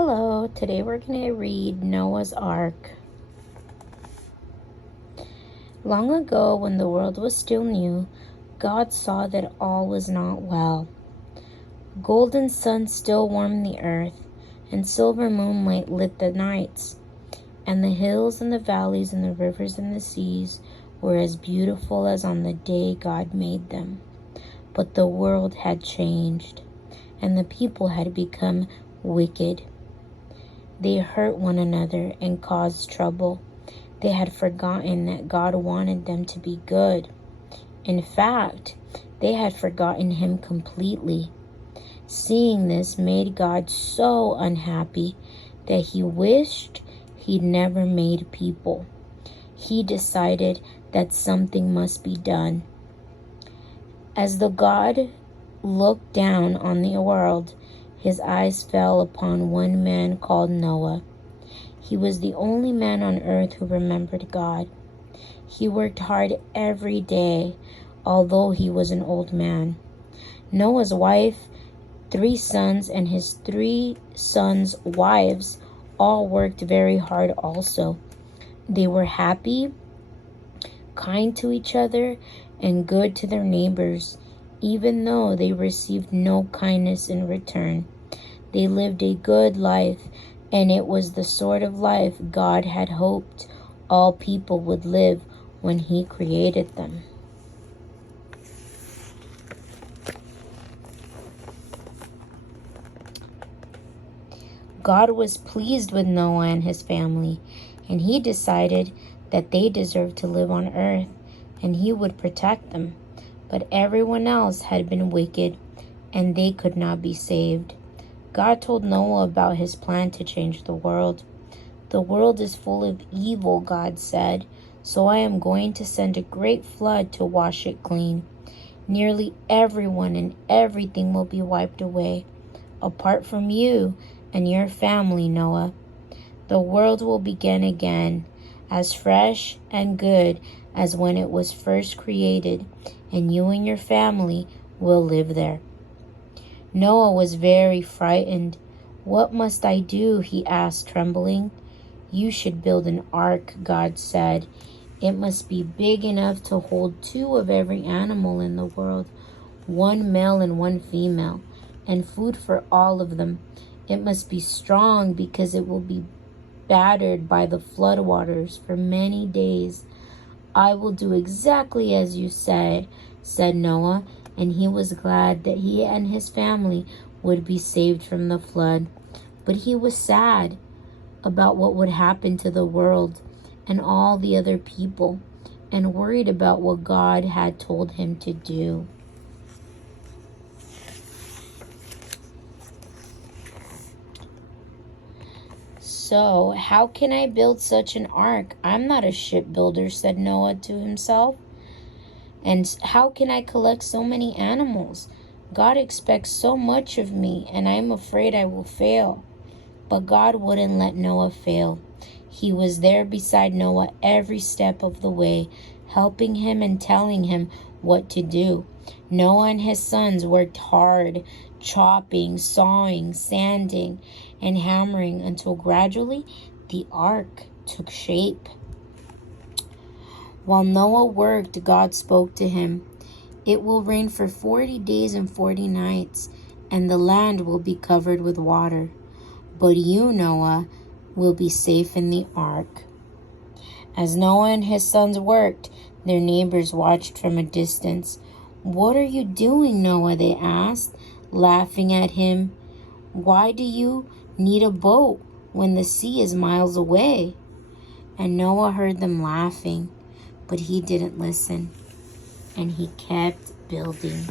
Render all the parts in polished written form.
Hello, today we're going to read Noah's Ark. Long ago, when the world was still new, God saw that all was not well. Golden sun still warmed the earth, and silver moonlight lit the nights. And the hills and the valleys and the rivers and the seas were as beautiful as on the day God made them. But the world had changed, and the people had become wicked. They hurt one another and caused trouble. They had forgotten that God wanted them to be good. In fact, they had forgotten Him completely. Seeing this made God so unhappy that He wished He'd never made people. He decided that something must be done. As the God looked down on the world, His eyes fell upon one man called Noah. He was the only man on earth who remembered God. He worked hard every day, although he was an old man. Noah's wife, 3 sons, and his 3 sons' wives all worked very hard also. They were happy, kind to each other, and good to their neighbors, even though they received no kindness in return. They lived a good life, and it was the sort of life God had hoped all people would live when He created them. God was pleased with Noah and his family, and He decided that they deserved to live on earth, and He would protect them. But everyone else had been wicked, and they could not be saved. God told Noah about His plan to change the world. The world is full of evil, God said, so I am going to send a great flood to wash it clean. Nearly everyone and everything will be wiped away, apart from you and your family, Noah. The world will begin again, as fresh and good as when it was first created, and you and your family will live there. Noah was very frightened. What must I do? He asked, trembling. You should build an ark, God said. It must be big enough to hold 2 of every animal in the world, 1 male and 1 female, and food for all of them. It must be strong because it will be battered by the floodwaters for many days. I will do exactly as you said Noah, and he was glad that he and his family would be saved from the flood. But he was sad about what would happen to the world and all the other people, and worried about what God had told him to do. So, how can I build such an ark? I'm not a shipbuilder, said Noah to himself. And how can I collect so many animals? God expects so much of me, and I'm afraid I will fail. But God wouldn't let Noah fail. He was there beside Noah every step of the way, helping him and telling him what to do. Noah and his sons worked hard, chopping, sawing, sanding, and hammering until gradually the ark took shape. While Noah worked, God spoke to him. It will rain for 40 days and 40 nights, and the land will be covered with water. But you, Noah, will be safe in the ark. As Noah and his sons worked, their neighbors watched from a distance. What are you doing, Noah? They asked, laughing at him. Why do you need a boat when the sea is miles away? And Noah heard them laughing, but he didn't listen, and he kept building.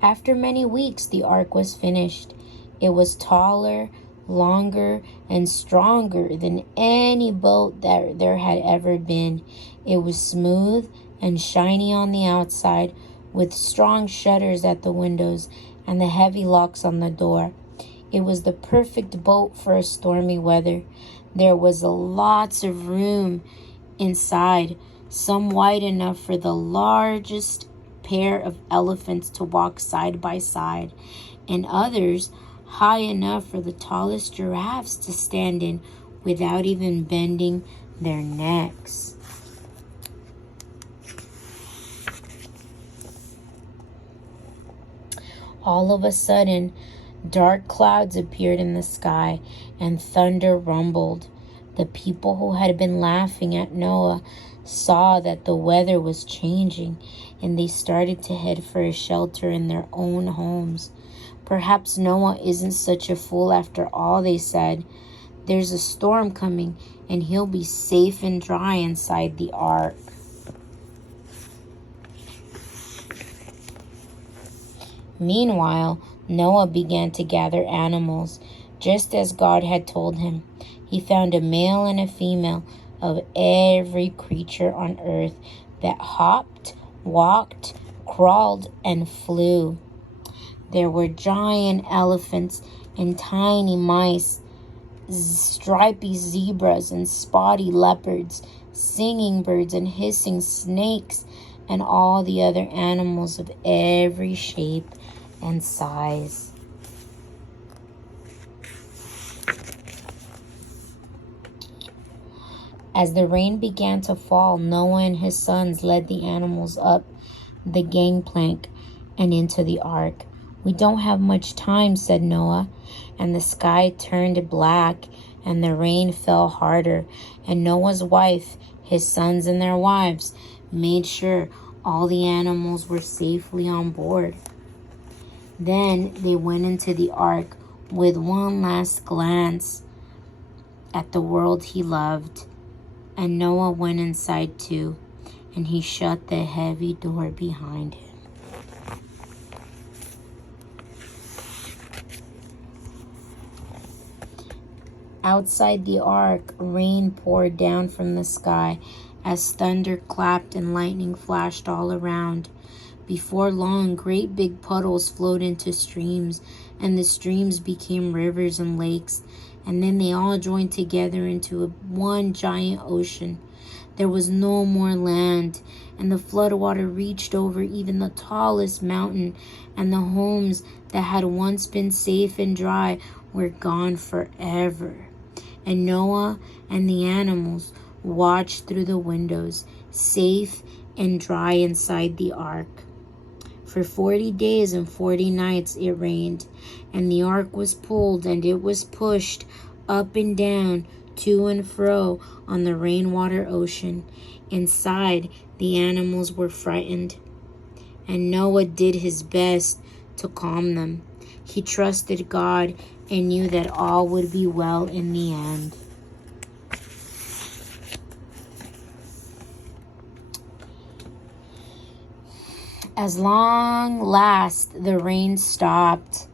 After many weeks, the ark was finished. It was taller, longer, and stronger than any boat that there had ever been. It was smooth and shiny on the outside, with strong shutters at the windows and the heavy locks on the door. It was the perfect boat for stormy weather. There was lots of room inside, some wide enough for the largest pair of elephants to walk side by side, and others high enough for the tallest giraffes to stand in without even bending their necks. All of a sudden, dark clouds appeared in the sky and thunder rumbled. The people who had been laughing at Noah saw that the weather was changing, and they started to head for a shelter in their own homes. Perhaps Noah isn't such a fool after all, they said. There's a storm coming, and he'll be safe and dry inside the ark. Meanwhile, Noah began to gather animals, just as God had told him. He found a male and a female of every creature on earth that hopped, walked, crawled, and flew. There were giant elephants and tiny mice, stripy zebras and spotty leopards, singing birds and hissing snakes, and all the other animals of every shape and size. As the rain began to fall, Noah and his sons led the animals up the gangplank and into the ark. "We don't have much time," said Noah, and the sky turned black and the rain fell harder, and Noah's wife, his sons and their wives made sure all the animals were safely on board. Then they went into the ark with one last glance at the world he loved, and Noah went inside too, and he shut the heavy door behind him. Outside the ark, rain poured down from the sky as thunder clapped and lightning flashed all around. Before long, great big puddles flowed into streams, and the streams became rivers and lakes, and then they all joined together into one giant ocean. There was no more land, and the floodwater reached over even the tallest mountain, and the homes that had once been safe and dry were gone forever. And Noah and the animals watched through the windows, safe and dry inside the ark. For 40 days and 40 nights it rained, and the ark was pulled and it was pushed up and down, to and fro on the rainwater ocean. Inside, the animals were frightened, and Noah did his best to calm them. He trusted God and knew that all would be well in the end. As long last the rain stopped,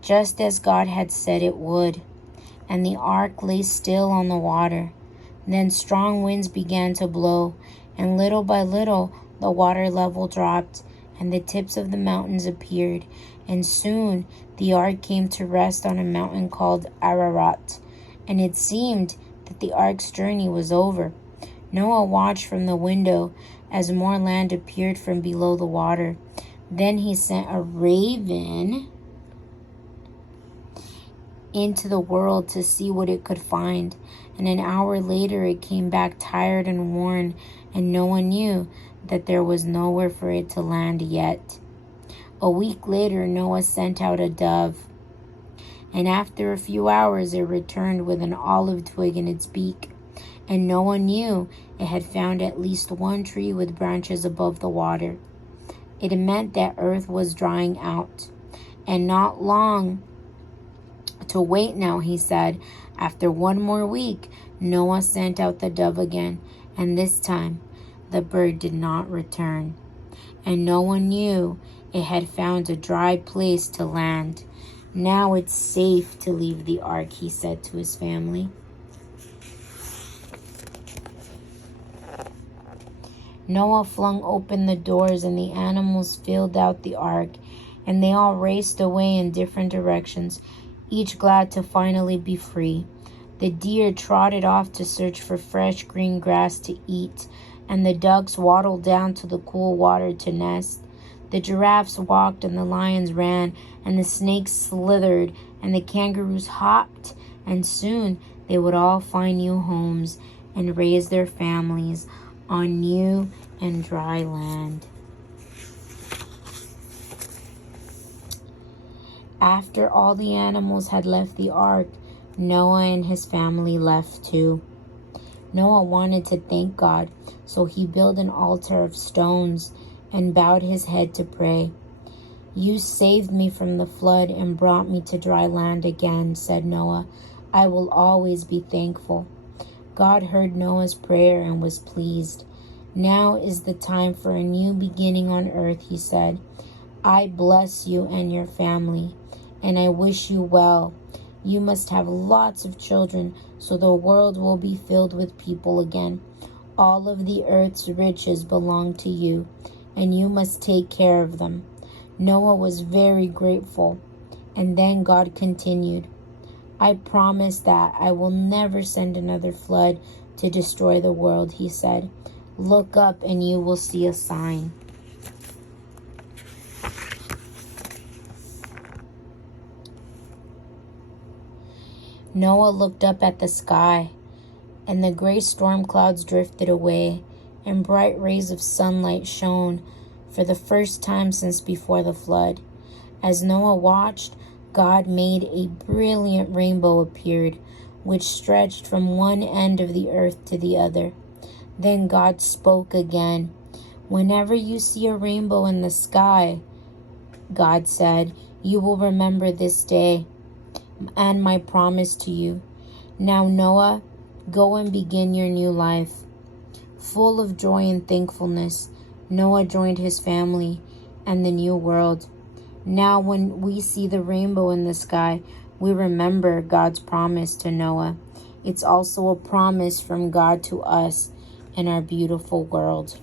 just as God had said it would, and the ark lay still on the water. Then strong winds began to blow, and little by little the water level dropped, and the tips of the mountains appeared, and soon the ark came to rest on a mountain called Ararat, and it seemed that the ark's journey was over. Noah watched from the window as more land appeared from below the water. Then he sent a raven into the world to see what it could find, and an hour later it came back tired and worn, and no one knew that there was nowhere for it to land yet. A week later, Noah sent out a dove, and after a few hours it returned with an olive twig in its beak, and Noah knew it had found at least one tree with branches above the water. It meant that earth was drying out, and not long to wait now, he said. After one more week, Noah sent out the dove again, and this time the bird did not return, and no one knew it had found a dry place to land. "Now it's safe to leave the ark," he said to his family. Noah flung open the doors, and the animals filled out the ark, and they all raced away in different directions, each glad to finally be free. The deer trotted off to search for fresh green grass to eat, and the ducks waddled down to the cool water to nest. The giraffes walked and the lions ran, and the snakes slithered and the kangaroos hopped, and soon they would all find new homes and raise their families on new and dry land. After all the animals had left the ark, Noah and his family left too. Noah wanted to thank God, so he built an altar of stones and bowed his head to pray. "You saved me from the flood and brought me to dry land again," said Noah. "I will always be thankful." God heard Noah's prayer and was pleased. "Now is the time for a new beginning on earth," he said. "I bless you and your family, and I wish you well. You must have lots of children, so the world will be filled with people again. All of the earth's riches belong to you, and you must take care of them." Noah was very grateful, and then God continued, "I promise that I will never send another flood to destroy the world," he said. "Look up and you will see a sign." Noah looked up at the sky, and the gray storm clouds drifted away, and bright rays of sunlight shone for the first time since before the flood. As Noah watched, God made a brilliant rainbow appeared, which stretched from one end of the earth to the other. Then God spoke again. "Whenever you see a rainbow in the sky," God said, "you will remember this day and my promise to you. Now, Noah, go and begin your new life." Full of joy and thankfulness, Noah joined his family and the new world. Now, when we see the rainbow in the sky, we remember God's promise to Noah. It's also a promise from God to us and our beautiful world.